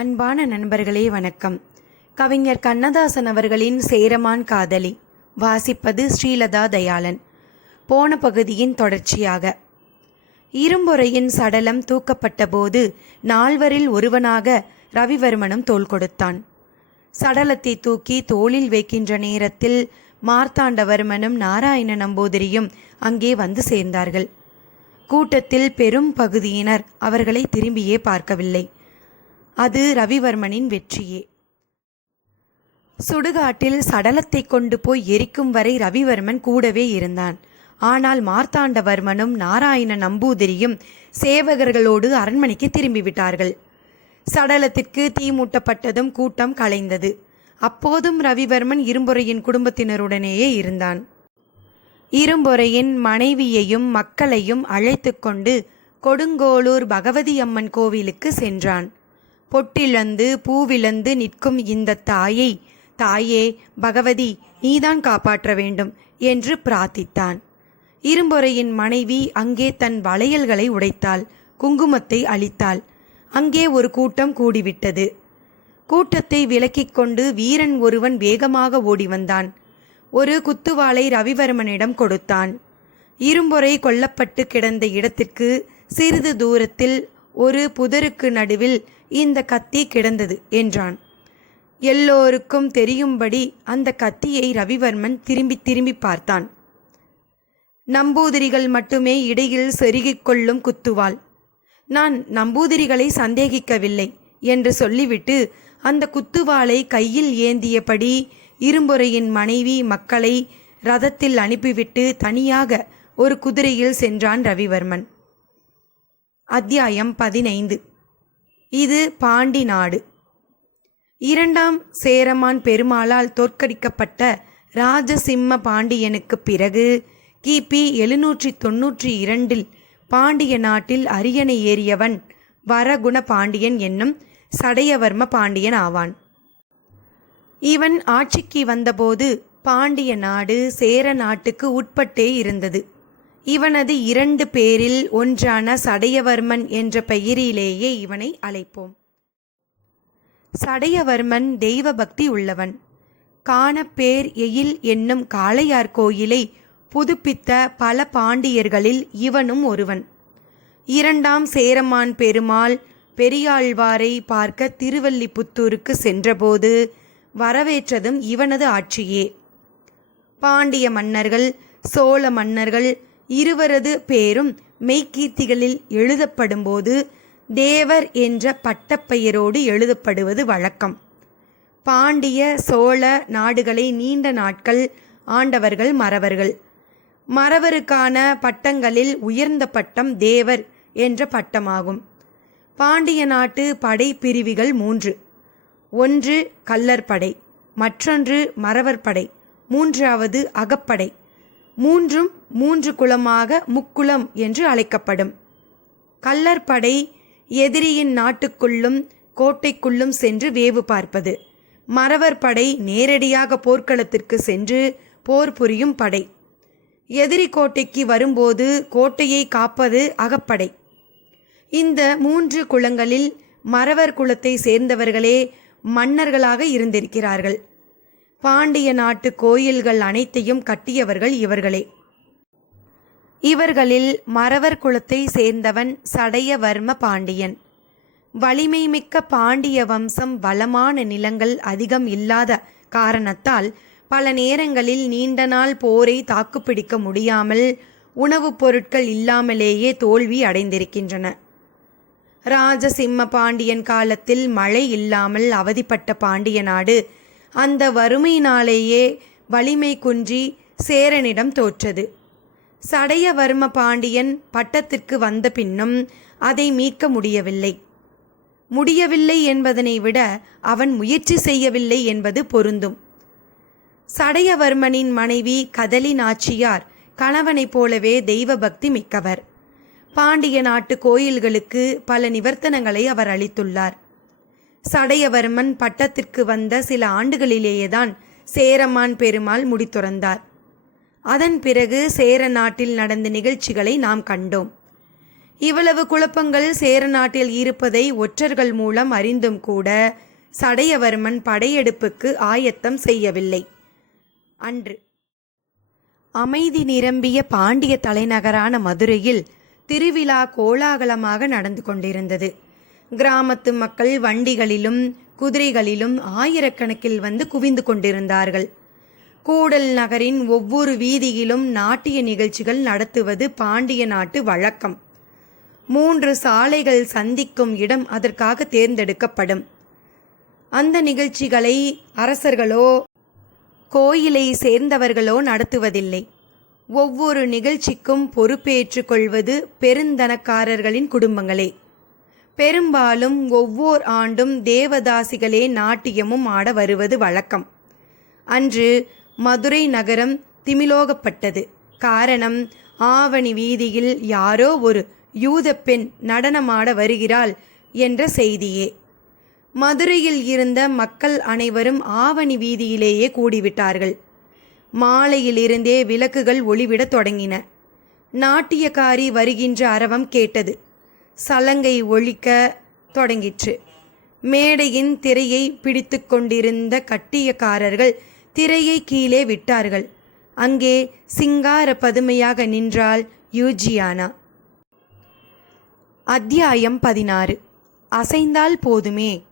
அன்பான நண்பர்களே வணக்கம். கவிஞர் கண்ணதாசன் அவர்களின் சேரமான் காதலி வாசிப்பது ஸ்ரீலதா தயாளன். போன பகுதியின் தொடர்ச்சியாக. இரும்பொறையின் சடலம் தூக்கப்பட்டபோது நால்வரில் ஒருவனாக ரவிவர்மனும் தோள் கொடுத்தான். சடலத்தை தூக்கி தோளில் வைக்கின்ற நேரத்தில் மார்த்தாண்டவர்மனும் நாராயண நம்பூதிரியும் அங்கே வந்து சேர்ந்தார்கள். கூட்டத்தில் பெரும் பகுதியினர் அவர்களை திரும்பியே பார்க்கவில்லை. அது ரவிவர்மனின் வெற்றியே. சுடுகாட்டில் சடலத்தை கொண்டு போய் எரிக்கும் வரை ரவிவர்மன் கூடவே இருந்தான். ஆனால் மார்த்தாண்டவர்மனும் நாராயண நம்பூதிரியும் சேவகர்களோடு அரண்மனைக்கு திரும்பிவிட்டார்கள். சடலத்திற்கு தீ மூட்டப்பட்டதும் கூட்டம் கலைந்தது. அப்போதும் ரவிவர்மன் இரும்புறையின் குடும்பத்தினருடனேயே இருந்தான். இரும்பொறையின் மனைவியையும் மக்களையும் அழைத்து கொண்டு கொடுங்கோளூர் பகவதி அம்மன் கோவிலுக்கு சென்றான். பொட்டிழந்து பூவிழந்து நிற்கும் இந்த தாயை தாயே பகவதி நீதான் காப்பாற்ற வேண்டும் என்று பிரார்த்தித்தான். இரும்பொறையின் மனைவி அங்கே தன் வளையல்களை உடைத்தாள் குங்குமத்தை அளித்தாள் அங்கே ஒரு கூட்டம் கூடிவிட்டது. கூட்டத்தை விலக்கிக் கொண்டு வீரன் ஒருவன் வேகமாக ஓடி வந்தான் ஒரு குத்துவாளை ரவிவர்மனிடம் கொடுத்தான். இரும்பொறை கொல்லப்பட்டு கிடந்த இடத்திற்கு சிறிது தூரத்தில் ஒரு புதருக்கு நடுவில் இந்த கத்தி கிடந்தது என்றான். எல்லோருக்கும் தெரியும்படி அந்த கத்தியை ரவிவர்மன் திரும்பி திரும்பி பார்த்தான். நம்பூதிரிகள் மட்டுமே இடையில் செருகிக் கொள்ளும் குத்துவாள். நான் நம்பூதிரிகளை சந்தேகிக்கவில்லை என்று சொல்லிவிட்டு அந்த குத்துவாளை கையில் ஏந்தியபடி இரும்புறையின் மனைவி மக்களை ரதத்தில் அனுப்பிவிட்டு தனியாக ஒரு குதிரையில் சென்றான் ரவிவர்மன். அத்தியாயம் பதினைந்து. இது பாண்டி நாடு. இரண்டாம் சேரமான் பெருமாளால் தோற்கடிக்கப்பட்ட ராஜசிம்ம பாண்டியனுக்கு பிறகு கிபி எழுநூற்றி தொன்னூற்றி இரண்டில் பாண்டிய நாட்டில் அரியணை ஏறியவன் வரகுண பாண்டியன் என்னும் சடையவர்ம பாண்டியன் ஆவான். இவன் ஆட்சிக்கு வந்தபோது பாண்டிய நாடு சேர நாட்டுக்கு உட்பட்டே இருந்தது. இவனது இரண்டு பேரில் ஒன்றான சடையவர்மன் என்ற பெயரிலேயே இவனை அழைப்போம். சடையவர்மன் தெய்வ பக்தி உள்ளவன். காணப்பேர் எயில் என்னும் காளையார் கோயிலை புதுப்பித்த பல பாண்டியர்களில் இவனும் ஒருவன். இரண்டாம் சேரமான் பெருமாள் பெரியாழ்வாரை பார்க்க திருவல்லிபுத்தூருக்கு சென்றபோது வரவேற்றதும் இவனது ஆட்சியே. பாண்டிய மன்னர்கள் சோழ மன்னர்கள் இருவரது பேரும் மெய்க்கீர்த்திகளில் எழுதப்படும்போது தேவர் என்ற பட்டப்பெயரோடு எழுதப்படுவது வழக்கம். பாண்டிய சோழ நாடுகளை நீண்ட நாட்கள் ஆண்டவர்கள் மறவர்கள். மறவருக்கான பட்டங்களில் உயர்ந்த பட்டம் தேவர் என்ற பட்டமாகும். பாண்டிய நாட்டு படை பிரிவுகள் மூன்று. ஒன்று கல்லற்படை மற்றொன்று மறவர் படை மூன்றாவது அகப்படை. மூன்றும் மூன்று குளமாக முக்குளம் என்று அழைக்கப்படும். கல்லற்படை எதிரியின் நாட்டுக்குள்ளும் கோட்டைக்குள்ளும் சென்று வேவு பார்ப்பது. மறவர் படை நேரடியாக போர்க்களத்திற்கு சென்று போர் புரியும் படை. எதிரி கோட்டைக்கு வரும்போது கோட்டையை காப்பது அகப்படை. இந்த மூன்று குளங்களில் மறவர் குலத்தை சேர்ந்தவர்களே மன்னர்களாக இருந்திருக்கிறார்கள். பாண்டிய நாட்டு கோயில்கள் அனைத்தையும் கட்டியவர்கள் இவர்களே. இவர்களில் மறவர் குலத்தை சேர்ந்தவன் சடையவர்ம பாண்டியன். வலிமை மிக்க பாண்டிய வம்சம் வளமான நிலங்கள் அதிகம் இல்லாத காரணத்தால் பல நேரங்களில் நீண்ட நாள் போரை தாக்குப்பிடிக்க முடியாமல் உணவுப் பொருட்கள் இல்லாமலேயே தோல்வி அடைந்திருக்கின்றன. ராஜசிம்ம பாண்டியன் காலத்தில் மழை இல்லாமல் அவதிப்பட்ட பாண்டிய நாடு அந்த வறுமையினாலேயே வலிமை குன்றி சேரனிடம் தோற்றது. சடையவர்ம பாண்டியன் பட்டத்திற்கு வந்த பின்னும் அதை மீட்க முடியவில்லை. முடியவில்லை என்பதனை விட அவன் முயற்சி செய்யவில்லை என்பது பொருந்தும். சடையவர்மனின் மனைவி கதலி நாச்சியார் கணவனைப் போலவே தெய்வ பக்தி மிக்கவர். பாண்டிய நாட்டு கோயில்களுக்கு பல நிவர்த்தனங்களை அவர் அளித்துள்ளார். சடையவர்மன் பட்டத்திற்கு வந்த சில ஆண்டுகளிலேயேதான் சேரமான் பெருமாள் முடித்துறந்தார் அதன் பிறகு சேர நாட்டில் நடந்த நிகழ்ச்சிகளை நாம் கண்டோம். இவ்வளவு குழப்பங்கள் சேர நாட்டில் இருப்பதை ஒற்றர்கள் மூலம் அறிந்தும் கூட சடையவர்மன் படையெடுப்புக்கு ஆயத்தம் செய்யவில்லை. அன்று அமைதி நிரம்பிய பாண்டிய தலைநகரான மதுரையில் திருவிழா கோலாகலமாக நடந்து கொண்டிருந்தது. கிராமத்து மக்கள் வண்டிகளிலும் குதிரைகளிலும் ஆயிரக்கணக்கில் வந்து குவிந்து கொண்டிருந்தார்கள். கூடல் நகரின் ஒவ்வொரு வீதியிலும் நாட்டிய நிகழ்ச்சிகள் நடத்துவது பாண்டிய நாட்டு வழக்கம். மூன்று சாலைகள் சந்திக்கும் இடம் அதற்காக தேர்ந்தெடுக்கப்படும். அந்த நிகழ்ச்சிகளை அரசர்களோ கோயிலை சேர்ந்தவர்களோ நடத்துவதில்லை. ஒவ்வொரு நிகழ்ச்சிக்கும் பொறுப்பேற்றுக் கொள்வது பெருந்தனக்காரர்களின் குடும்பங்களே. பெரும்பாலும் ஒவ்வொரு ஆண்டும் தேவதாசிகளே நாட்டியமும் ஆட வருவது வழக்கம். அன்று மதுரை நகரம் திமிலோகப்பட்டது. காரணம் ஆவணி வீதியில் யாரோ ஒரு யூத பெண் நடனமாட வருகிறாள் என்ற செய்தியே. மதுரையில் இருந்த மக்கள் அனைவரும் ஆவணி வீதியிலேயே கூடிவிட்டார்கள். மாலையிலிருந்தே விளக்குகள் ஒளிவிடத் தொடங்கின. நாட்டியக்காரி வருகின்ற அரவம் கேட்டது. சலங்கை ஒழிக்க தொடங்கிற்று. மேடையின் திரையை பிடித்து கொண்டிருந்த கட்டியக்காரர்கள் திரையை கீழே விட்டார்கள். அங்கே சிங்கார பதுமையாக நின்றாள் யூஜியானா. அத்தியாயம் பதினாறு. அசைந்தால் போதுமே.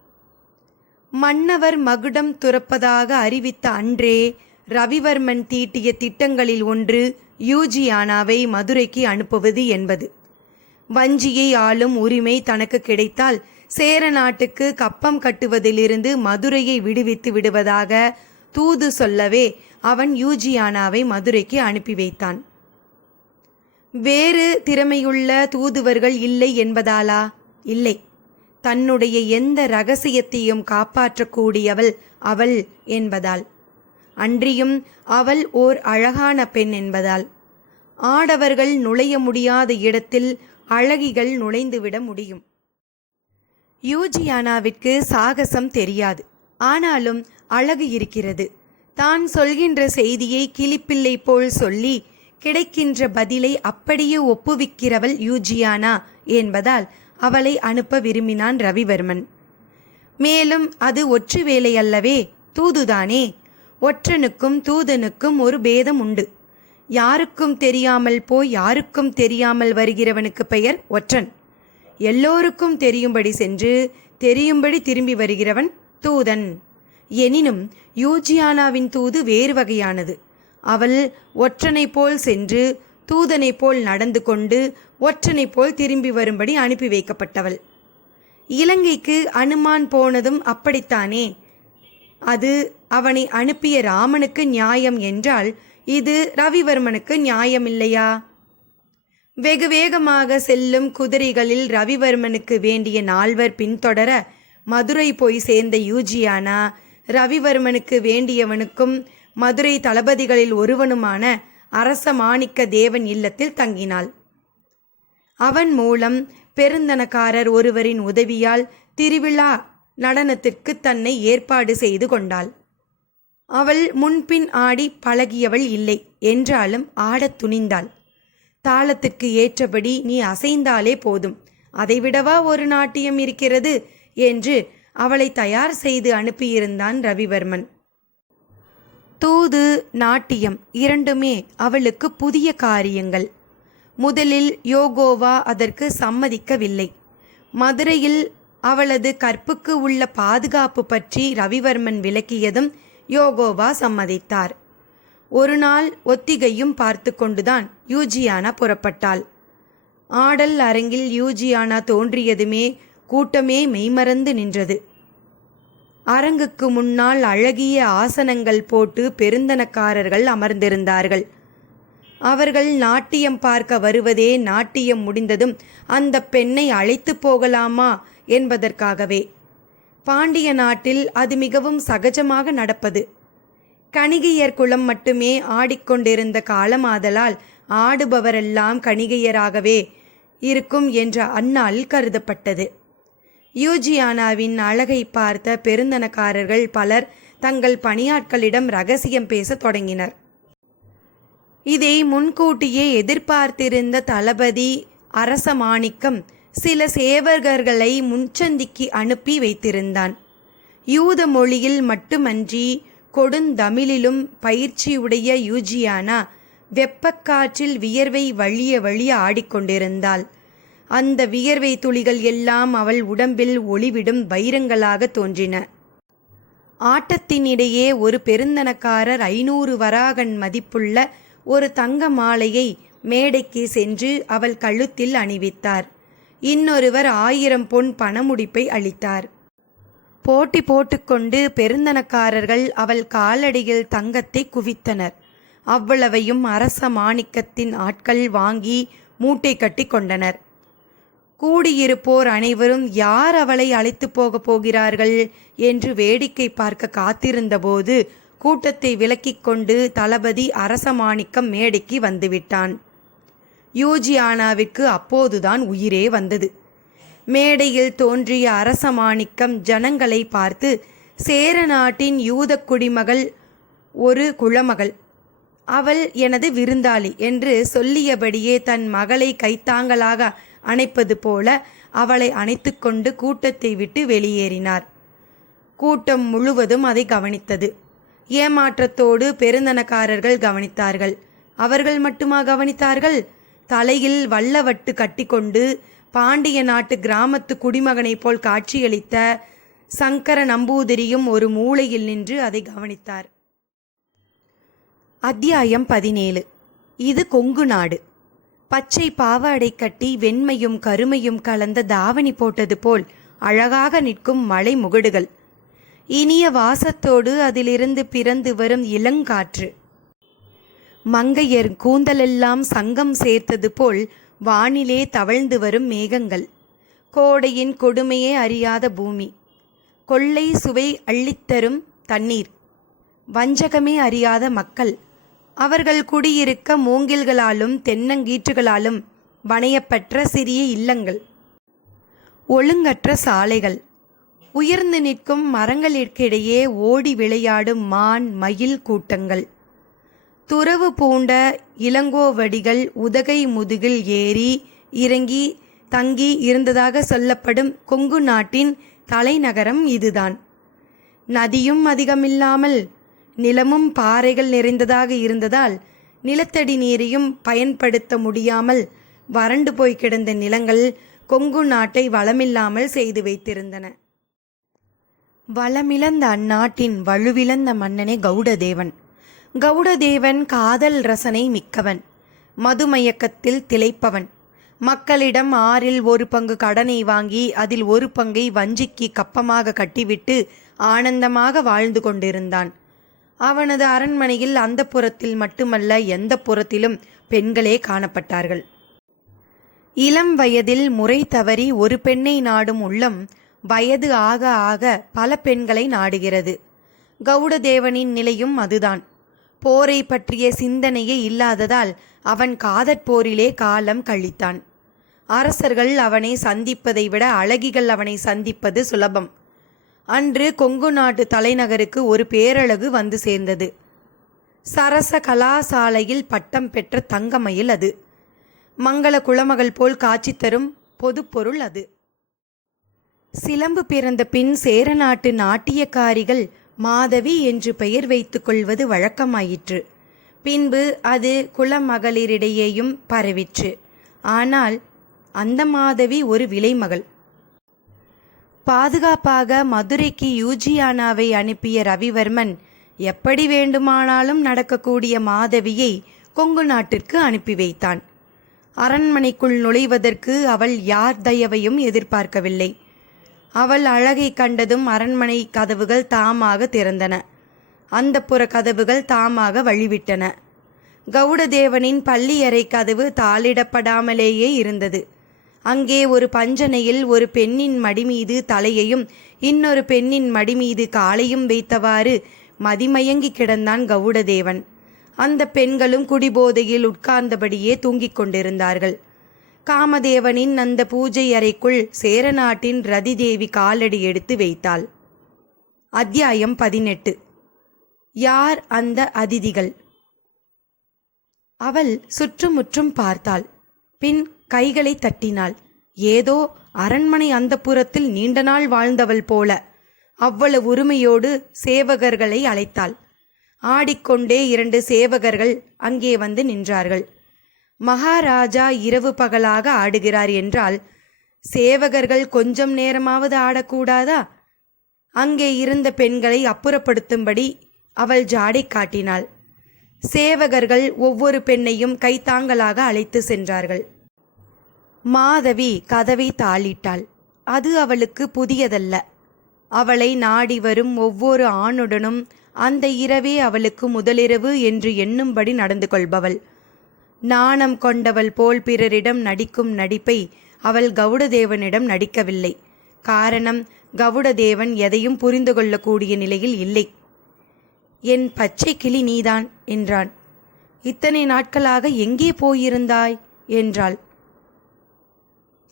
மன்னவர் மகுடம் துறப்பதாக அறிவித்த அன்றே ரவிவர்மன் தீட்டிய திட்டங்களில் ஒன்று யூஜியானாவை மதுரைக்கு அனுப்புவது என்பது. வஞ்சியை ஆளும் உரிமை தனக்கு கிடைத்தால் சேர நாட்டுக்கு கப்பம் கட்டுவதிலிருந்து மதுரையை விடுவித்து விடுவதாக தூது சொல்லவே அவன் யூஜியானாவை மதுரைக்கு அனுப்பி வைத்தான். வேறு திறமையுள்ள தூதுவர்கள் இல்லை என்பதாலா? இல்லை. தன்னுடைய எந்த ரகசியத்தையும் காப்பாற்றக்கூடியவள் அவள் என்பதால். அன்றியும் அவள் ஓர் அழகான பெண் என்பதால். ஆடவர்கள் நுழைய முடியாத இடத்தில் அழகிகள் நுழைந்துவிட முடியும். யூஜியானாவிற்கு சாகசம் தெரியாது. ஆனாலும் அழகு இருக்கிறது. தான் சொல்கின்ற செய்தியை கிளிப்பிள்ளை போல் சொல்லி கிடைக்கின்ற பதிலை அப்படியே ஒப்புவிக்கிறவள் யூஜியானா என்பதால் அவளை அனுப்ப விரும்பினான் ரவிவர்மன். மேலும் அது ஒற்று வேலை அல்லவே தூதுதானே? ஒற்றனுக்கும் தூதனுக்கும் ஒரு பேதம் உண்டு. யாருக்கும் தெரியாமல் போய் யாருக்கும் தெரியாமல் வருகிறவனுக்கு பெயர் ஒற்றன். எல்லோருக்கும் தெரியும்படி சென்று தெரியும்படி திரும்பி வருகிறவன் தூதன். எனினும் யூஜியானாவின் தூது வேறு வகையானது. அவள் ஒற்றனைப் போல் சென்று தூதனைப் போல் நடந்து கொண்டு ஒற்றனைப் போல் திரும்பி வரும்படி அனுப்பி வைக்கப்பட்டவள். இலங்கைக்கு அனுமான் போனதும் அப்படித்தானே? அது அவனை அனுப்பிய ராமனுக்கு நியாயம் என்றால் இது ரவிவர்மனுக்கு நியாயம் இல்லையா வெகு வேகமாக செல்லும் குதிரைகளில் ரவிவர்மனுக்கு வேண்டிய நால்வர் பின்தொடர மதுரை போய் சேர்ந்த யூஜியானா ரவிவர்மனுக்கு வேண்டியவனுக்கும் மதுரை தளபதிகளில் ஒருவனுமான அரச மாணிக்க தேவன் இல்லத்தில் தங்கினாள். அவன் மூலம் பெருந்தனக்காரர் ஒருவரின் உதவியால் திருவிழா நடனத்திற்கு தன்னை ஏற்பாடு செய்து கொண்டாள். அவள் முன்பின் ஆடி பழகியவள் இல்லை. என்றாலும் ஆடத் துணிந்தாள். தாளத்துக்கு ஏற்றபடி நீ அசைந்தாலே போதும். அதைவிடவா ஒரு நாட்டியம் இருக்கிறது? என்று அவளை தயார் செய்து அனுப்பியிருந்தான் ரவிவர்மன். தூது நாட்டியம் இரண்டுமே அவளுக்கு புதிய காரியங்கள். முதலில் யோகோவா அதற்கு சம்மதிக்கவில்லை. மதுரையில் அவளது கற்புக்கு உள்ள பாதுகாப்பு பற்றி ரவிவர்மன் விளக்கியதும் யோகோவா சம்மதித்தார். ஒரு நாள் ஒத்திகையும் பார்த்து கொண்டுதான் யூஜியானா புறப்பட்டாள். ஆடல் அரங்கில் யூஜியானா தோன்றியதுமே கூட்டமே மெய்மறந்து நின்றது. அரங்குக்கு முன்னால் அழகிய ஆசனங்கள் போட்டு பெருந்தனக்காரர்கள் அமர்ந்திருந்தார்கள். அவர்கள் நாட்டியம் பார்க்க வருவதே நாட்டியம் முடிந்ததும் அந்த பெண்ணை அழைத்து போகலாமா என்பதற்காகவே பாண்டிய நாட்டில் அது மிகவும் சகஜமாக நடப்பது. கணிகையர் குலம் மட்டுமே ஆடிக்கொண்டிருந்த காலமாதலால் ஆடுபவரெல்லாம் கணிகையராகவே இருக்கும் என்ற அந்நாளில் கருதப்பட்டது. யூஜியானாவின் அழகை பார்த்த பெருந்தனக்காரர்கள் பலர் தங்கள் பணியாட்களிடம் ரகசியம் பேசத் தொடங்கினர். இதை முன்கூட்டியே எதிர்பார்த்திருந்த தளபதி அரச மாணிக்கம் சில சேவகர்களை முன்சந்திக்கு அனுப்பி வைத்திருந்தான். யூத மொழியில் மட்டுமன்றி கொடுந்தமிழிலும் பயிற்சியுடைய யூஜியானா வெப்பக்காற்றில் வியர்வை வழிய வழிய ஆடிக்கொண்டிருந்தாள். அந்த வியர்வை துளிகள் எல்லாம் அவள் உடம்பில் ஒளிவிடும் வைரங்களாக தோன்றின. ஆட்டத்தினிடையே ஒரு பெருந்தனக்காரர் ஐநூறு வராகன் மதிப்புள்ள ஒரு தங்க மாலையை மேடைக்கு சென்று அவள் கழுத்தில் அணிவித்தார். இன்னொருவர் ஆயிரம் பொன் பணமுடிப்பை அளித்தார். போட்டி போட்டுக்கொண்டு பெருந்தனக்காரர்கள் அவள் காலடியில் தங்கத்தை குவித்தனர். அவ்வளவையும் அரச மாணிக்கத்தின் ஆட்கள் வாங்கி மூட்டை கட்டி கொண்டனர். கூடியிருப்போர் அனைவரும் யார் அவளை அழைத்து போகப் போகிறார்கள் என்று வேடிக்கை பார்க்க காத்திருந்தபோது கூட்டத்தை விலக்கிக் கொண்டு தளபதி அரசமாணிக்கம் மேடைக்கு வந்துவிட்டான். யூஜியானாவிற்கு அப்போதுதான் உயிரே வந்தது. மேடையில் தோன்றிய அரச மாணிக்கம் ஜனங்களை பார்த்து சேர நாட்டின் யூத குடிமகள் ஒரு குளமகள் அவள் எனது விருந்தாளி என்று சொல்லியபடியே தன் மகளை கைத்தாங்கலாக அணைப்பது போல அவளை அணைத்துக்கொண்டு கூட்டத்தை விட்டு வெளியேறினார். கூட்டம் முழுவதும் அதை கவனித்தது. ஏமாற்றத்தோடு பெருந்தனக்காரர்கள் கவனித்தார்கள். அவர்கள் மட்டுமா கவனித்தார்கள்? தலையில் வல்லவட்டு கட்டிக்கொண்டு பாண்டிய நாட்டு கிராமத்து குடிமகனைப் போல் காட்சியளித்த சங்கர நம்பூதிரியும் ஒரு மூலையில் நின்று அதை கவனித்தார். அத்தியாயம் பதினேழு. இது கொங்கு நாடு. பச்சை பாவாடை கட்டி வெண்மையும் கருமையும் கலந்த தாவணி போட்டது போல் அழகாக நிற்கும் மலை முகடுகள் இனிய வாசத்தோடு அதிலிருந்து பிறந்து வரும் இளங்காற்று. மங்கையர் கூந்தலெல்லாம் சங்கம் சேர்த்தது போல் வானிலே தவழ்ந்து வரும் மேகங்கள். கோடையின் கொடுமையே அறியாத பூமி. கொள்ளை சுவை அள்ளித்தரும் தண்ணீர். வஞ்சகமே அறியாத மக்கள். அவர்கள் குடியிருக்க மூங்கில்களாலும் தென்னங்கீற்றுகளாலும் வணையப்பெற்ற சிறிய இல்லங்கள். ஒழுங்கற்ற சாலைகள். உயர்ந்து நிற்கும் மரங்களிற்கிடையே ஓடி விளையாடும் மான் மயில் கூட்டங்கள். துறவு பூண்ட இளங்கோவடிகள் உதகை முதுகில் ஏறி இறங்கி தங்கி இருந்ததாக சொல்லப்படும் கொங்கு நாட்டின் தலைநகரம் இதுதான். நதியும் அதிகமில்லாமல் நிலமும் பாறைகள் நிறைந்ததாக இருந்ததால் நிலத்தடி நீரையும் பயன்படுத்த முடியாமல் வறண்டு போய் கிடந்த நிலங்கள் கொங்கு நாட்டை வளமில்லாமல் செய்து வைத்திருந்தன. வளமிழந்த அந்நாட்டின் வலுவிழந்த மன்னனே கௌடதேவன். கௌடதேவன் காதல் ரசனை மிக்கவன். மதுமயக்கத்தில் திளைப்பவன். மக்களிடம் ஆறில் ஒரு பங்கு கடனை வாங்கி அதில் ஒரு பங்கை வஞ்சிக்கு கப்பமாக கட்டிவிட்டு ஆனந்தமாக வாழ்ந்து கொண்டிருந்தான். அவனது அரண்மனையில் அந்த புறத்தில் மட்டுமல்ல எந்த புறத்திலும் பெண்களே காணப்பட்டார்கள். இளம் வயதில் முறை தவறி ஒரு பெண்ணை நாடும் உள்ளம் வயது ஆக ஆக பல பெண்களை நாடுகிறது. கௌடதேவனின் நிலையும் அதுதான். போரை பற்றிய சிந்தனையே இல்லாததால் அவன் காதற்போரிலே காலம் கழித்தான். அரசர்கள் அவனை சந்திப்பதை விட அழகிகள் அவனை சந்திப்பது சுலபம். அன்று கொங்கு நாட்டு தலைநகருக்கு ஒரு பேரழகு வந்து சேர்ந்தது. சரச கலாசாலையில் பட்டம் பெற்ற தங்கமயில் அது. மங்கள குளமகள் போல் காட்சி தரும் பொதுப்பொருள் அது. சிலம்பு பிறந்த பின் சேரநாட்டு நாட்டியக்காரிகள் மாதவி என்று பெயர் வைத்துக் கொள்வது வழக்கமாயிற்று. பின்பு அது குலமகளிரிடையேயும் பரவிற்று. ஆனால் அந்த மாதவி ஒரு விலைமகள். பாதுகாப்பாக மதுரைக்கு யூஜியானாவை அனுப்பிய ரவிவர்மன் எப்படி வேண்டுமானாலும் நடக்கக்கூடிய மாதவியை கொங்கு நாட்டிற்கு அனுப்பி வைத்தான். அரண்மனைக்குள் நுழைவதற்கு அவள் யார் தயவையும் எதிர்பார்க்கவில்லை. அவள் அழகை கண்டதும் அரண்மனை கதவுகள் தாமாக திறந்தன. அந்த புற கதவுகள் தாமாக வழிவிட்டன. கவுடதேவனின் பள்ளியறை கதவு தாளிடப்படாமலேயே இருந்தது. அங்கே ஒரு பஞ்சனையில் ஒரு பெண்ணின் மடிமீது தலையையும் இன்னொரு பெண்ணின் மடிமீது காலையும் வைத்தவாறு மதிமயங்கி கிடந்தான் கவுடதேவன் அந்த பெண்களும் குடிபோதையில் உட்கார்ந்தபடியே தூங்கிக் கொண்டிருந்தார்கள். காமதேவனின் அந்த பூஜை அறைக்குள் சேரநாட்டின் ரதிதேவி காலடி எடுத்து வைத்தாள். அத்தியாயம் பதினெட்டு. யார் அந்த அதிதிகள்? அவள் சுற்றுமுற்றும் பார்த்தாள். பின் கைகளை தட்டினாள். ஏதோ அரண்மனை அந்தப்புறத்தில் நீண்ட நாள் வாழ்ந்தவள் போல அவ்வளவு உரிமையோடு சேவகர்களை அழைத்தாள். ஆடிக்கொண்டே இரண்டு சேவகர்கள் அங்கே வந்து நின்றார்கள். மகாராஜா இரவு பகலாக ஆடுகிறார் என்றால் சேவகர்கள் கொஞ்சம் நேரமாவது ஆடக்கூடாதா? அங்கே இருந்த பெண்களை அப்புறப்படுத்தும்படி அவள் ஜாடை காட்டினாள். சேவகர்கள் ஒவ்வொரு பெண்ணையும் கைத்தாங்கலாக அழைத்து சென்றார்கள். மாதவி கதவை தாளிட்டாள். அது அவளுக்கு புதியதல்ல. அவளை நாடி வரும் ஒவ்வொரு ஆணுடனும் அந்த இரவே அவளுக்கு முதலிரவு என்று எண்ணும்படி நடந்து கொள்பவள். நாணம் கொண்டவள் போல் பிறரிடம் நடிக்கும் நடிப்பை அவள் கவுடதேவனிடம் நடிக்கவில்லை. காரணம் கவுடதேவன் எதையும் புரிந்து கொள்ளக்கூடிய நிலையில் இல்லை. என் பச்சை கிளி நீதான் என்றான். இத்தனை நாட்களாக எங்கே போயிருந்தாய்? என்றாள்.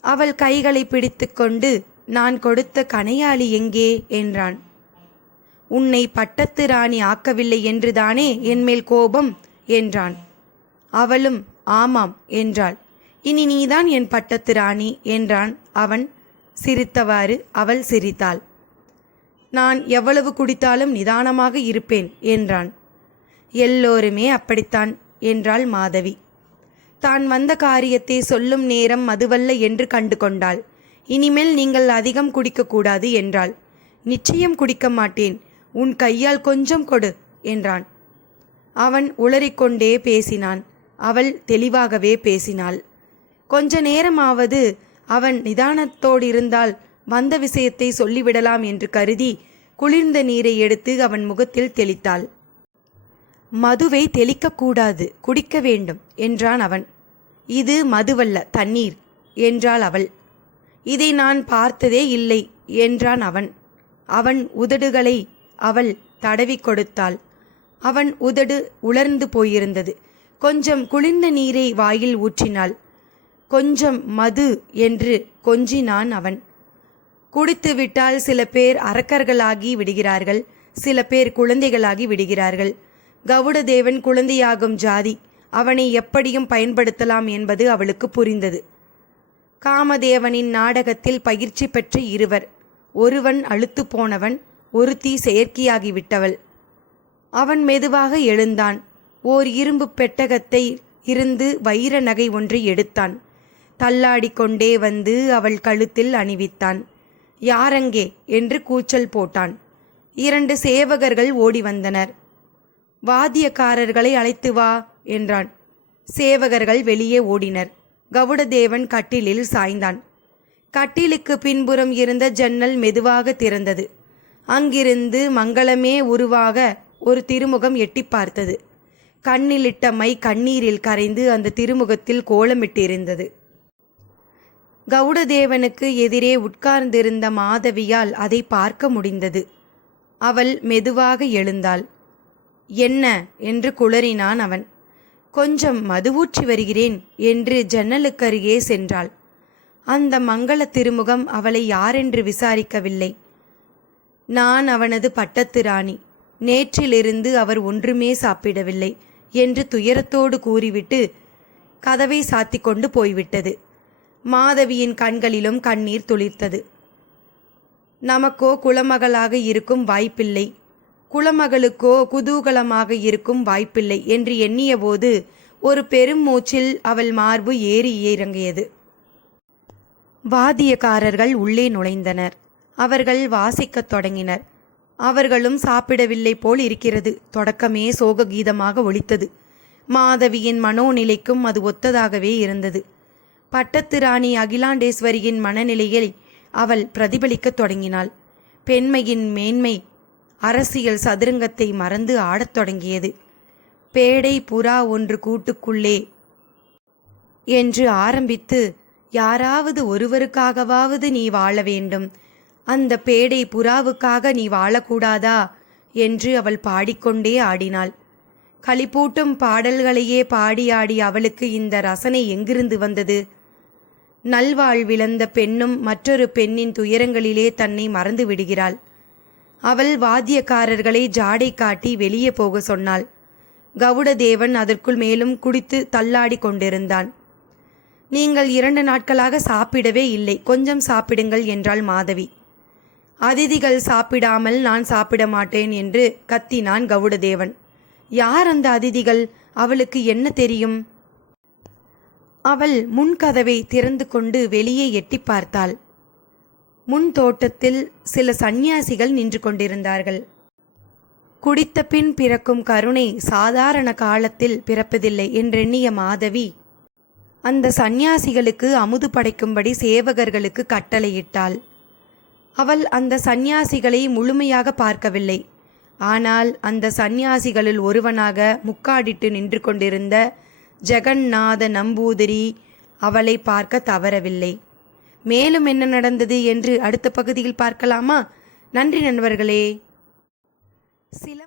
அவள் கைகளை பிடித்துக்கொண்டு நான் கொடுத்த கனையாளி எங்கே? என்றான். உன்னை பட்டத்து ராணி ஆக்கவில்லை என்றுதானே என்மேல் கோபம்? என்றான். அவளும் ஆமாம் என்றாள். இனி நீதான் என் பட்டத்து ராணி என்றான் அவன். சிரித்தவாறு அவள் சிரித்தாள். நான் எவ்வளவு குடித்தாலும் நிதானமாக இருப்பேன் என்றான். எல்லோருமே அப்படித்தான் என்றாள் மாதவி. தான் வந்த காரியத்தை சொல்லும் நேரம் மதுவல்ல என்று கண்டு கொண்டாள். இனிமேல் நீங்கள் அதிகம் குடிக்கக்கூடாது என்றாள். நிச்சயம் குடிக்க மாட்டேன். உன் கையால் கொஞ்சம் கொடு என்றான். அவன் உளறிக்கொண்டே பேசினான். அவள் தெளிவாகவே பேசினாள். கொஞ்ச நேரமாவது அவன் நிதானத்தோடு இருந்தால் வந்த விஷயத்தை சொல்லிவிடலாம் என்று கருதி குளிர்ந்த நீரை எடுத்து அவன் முகத்தில் தெளித்தாள். மதுவை தெளிக்கக்கூடாது குடிக்க வேண்டும் என்றான் அவன். இது மதுவல்ல தண்ணீர் என்றாள் அவள். இதை நான் பார்த்ததே இல்லை என்றான் அவன். அவன் உதடுகளை அவள் தடவி கொடுத்தாள். அவன் உதடு உலர்ந்து போயிருந்தது. கொஞ்சம் குளிர்ந்த நீரை வாயில் ஊற்றினாள். கொஞ்சம் மது என்று கொஞ்சினான் அவன். குடித்துவிட்டால் சில பேர் அரக்கர்களாகி விடுகிறார்கள் சில பேர் குழந்தைகளாகி விடுகிறார்கள். கவுடதேவன் குழந்தையாகும் ஜாதி அவனை எப்படியும் பயன்படுத்தலாம் என்பது அவளுக்கு புரிந்தது. காமதேவனின் நாடகத்தில் பயிற்சி பெற்ற இருவர் ஒருவன் அழுத்து போனவன் ஒருத்தி செயற்கையாகிவிட்டவள் அவன் மெதுவாக எழுந்தான். ஓர் இரும்பு பெட்டகத்தை இருந்து வைர நகை ஒன்றை எடுத்தான். தள்ளாடிக் கொண்டே வந்து அவள் கழுத்தில் அணிவித்தான். யாரங்கே? என்று கூச்சல் போட்டான். இரண்டு சேவகர்கள் ஓடி வந்தனர். வாத்தியக்காரர்களை அழைத்து வா என்றான். சேவகர்கள் வெளியே ஓடினர். கவுடதேவன் கட்டிலில் சாய்ந்தான். கட்டிலுக்கு பின்புறம் இருந்த ஜன்னல் மெதுவாக திறந்தது. அங்கிருந்து மங்களமே உருவாக ஒரு திருமுகம் எட்டி பார்த்தது. கண்ணிலிட்ட மை கண்ணீரில் கரைந்து அந்த திருமுகத்தில் கோலமிட்டிருந்தது. கவுடதேவனுக்கு எதிரே உட்கார்ந்திருந்த மாதவியால் அதை பார்க்க முடிந்தது. அவள் மெதுவாக எழுந்தாள். என்ன என்று குளறினான் அவன். கொஞ்சம் மதுவூற்றி வருகிறேன் என்று ஜன்னலுக்கருகே சென்றாள். அந்த மங்கள திருமுகம் அவளை யாரென்று விசாரிக்கவில்லை. நான் அவனது பட்டத்து ராணி. நேற்றிலிருந்து அவர் ஒன்றுமே சாப்பிடவில்லை. என்று துயரத்தோடு கூறிவிட்டு கதவை சாத்திக் கொண்டு போய்விட்டது. மாதவியின் கண்களிலும் கண்ணீர் துளிர்த்தது. நமக்கோ குலமகளாக இருக்கும் வாய்ப்பில்லை. குலமகளுக்கோ குதூகலமாக இருக்கும் வாய்ப்பில்லை என்று எண்ணியபோது ஒரு பெரும் மூச்சில் அவள் மார்பு ஏறி இறங்கியது. வாத்தியக்காரர்கள் உள்ளே நுழைந்தனர். அவர்கள் வாசிக்கத் தொடங்கினர். அவர்களும் சாப்பிடவில்லை போல் இருக்கிறது. தொடக்கமே சோக கீதமாக ஒலித்தது. மாதவியின் மனோநிலைக்கும் அது ஒத்ததாகவே இருந்தது. பட்டத்து ராணி அகிலாண்டேஸ்வரியின் மனநிலையை அவள் பிரதிபலிக்கத் தொடங்கினாள். பெண்மையின் மேன்மை அரசியல் சதுரங்கத்தை மறந்து ஆடத் தொடங்கியது. பேடை புறா ஒன்று கூட்டுக்குள்ளே என்று ஆரம்பித்து யாராவது ஒருவருக்காகவாவது நீ வாழ வேண்டும். அந்த பேடை புறாவுக்காக நீ வாழக்கூடாதா? என்று அவள் பாடிக்கொண்டே ஆடினாள். களிப்பூட்டும் பாடல்களையே பாடி ஆடி அவளுக்கு இந்த ரசனை எங்கிருந்து வந்தது? நல்வாழ்விழந்த பெண்ணும் மற்றொரு பெண்ணின் துயரங்களிலே தன்னை மறந்து விடுகிறாள். அவள் வாத்தியக்காரர்களை ஜாடை காட்டி வெளியே போக சொன்னாள். கவுடதேவன் அதற்குள் மேலும் குடித்து தள்ளாடி கொண்டிருந்தான். நீங்கள் இரண்டு நாட்களாக சாப்பிடவே இல்லை. கொஞ்சம் சாப்பிடுங்கள் என்றாள் மாதவி. அதிதிகள் சாப்பிடாமல் நான் சாப்பிட மாட்டேன் என்று கத்தினான் கவுடதேவன். யார் அந்த அதிதிகள்? அவளுக்கு என்ன தெரியும்? அவள் முன்கதவை திறந்து கொண்டு வெளியே எட்டி பார்த்தாள். முன் தோட்டத்தில் சில சந்நியாசிகள் நின்று கொண்டிருந்தார்கள். குடித்த பின் பிறக்கும் கருணை சாதாரண காலத்தில் பிறப்பதில்லை என்றெண்ணிய மாதவி அந்த சந்நியாசிகளுக்கு அமுது படைக்கும்படி சேவகர்களுக்கு கட்டளையிட்டாள். அவள் அந்த சந்நியாசிகளை முழுமையாக பார்க்கவில்லை. ஆனால் அந்த சந்நியாசிகளில் ஒருவனாக முக்காடிட்டு நின்று கொண்டிருந்த ஜெகந்நாத நம்பூதிரி அவளை பார்க்க தவறவில்லை. மேலும் என்ன நடந்தது என்று அடுத்த பகுதியில் பார்க்கலாமா? நன்றி நண்பர்களே. சில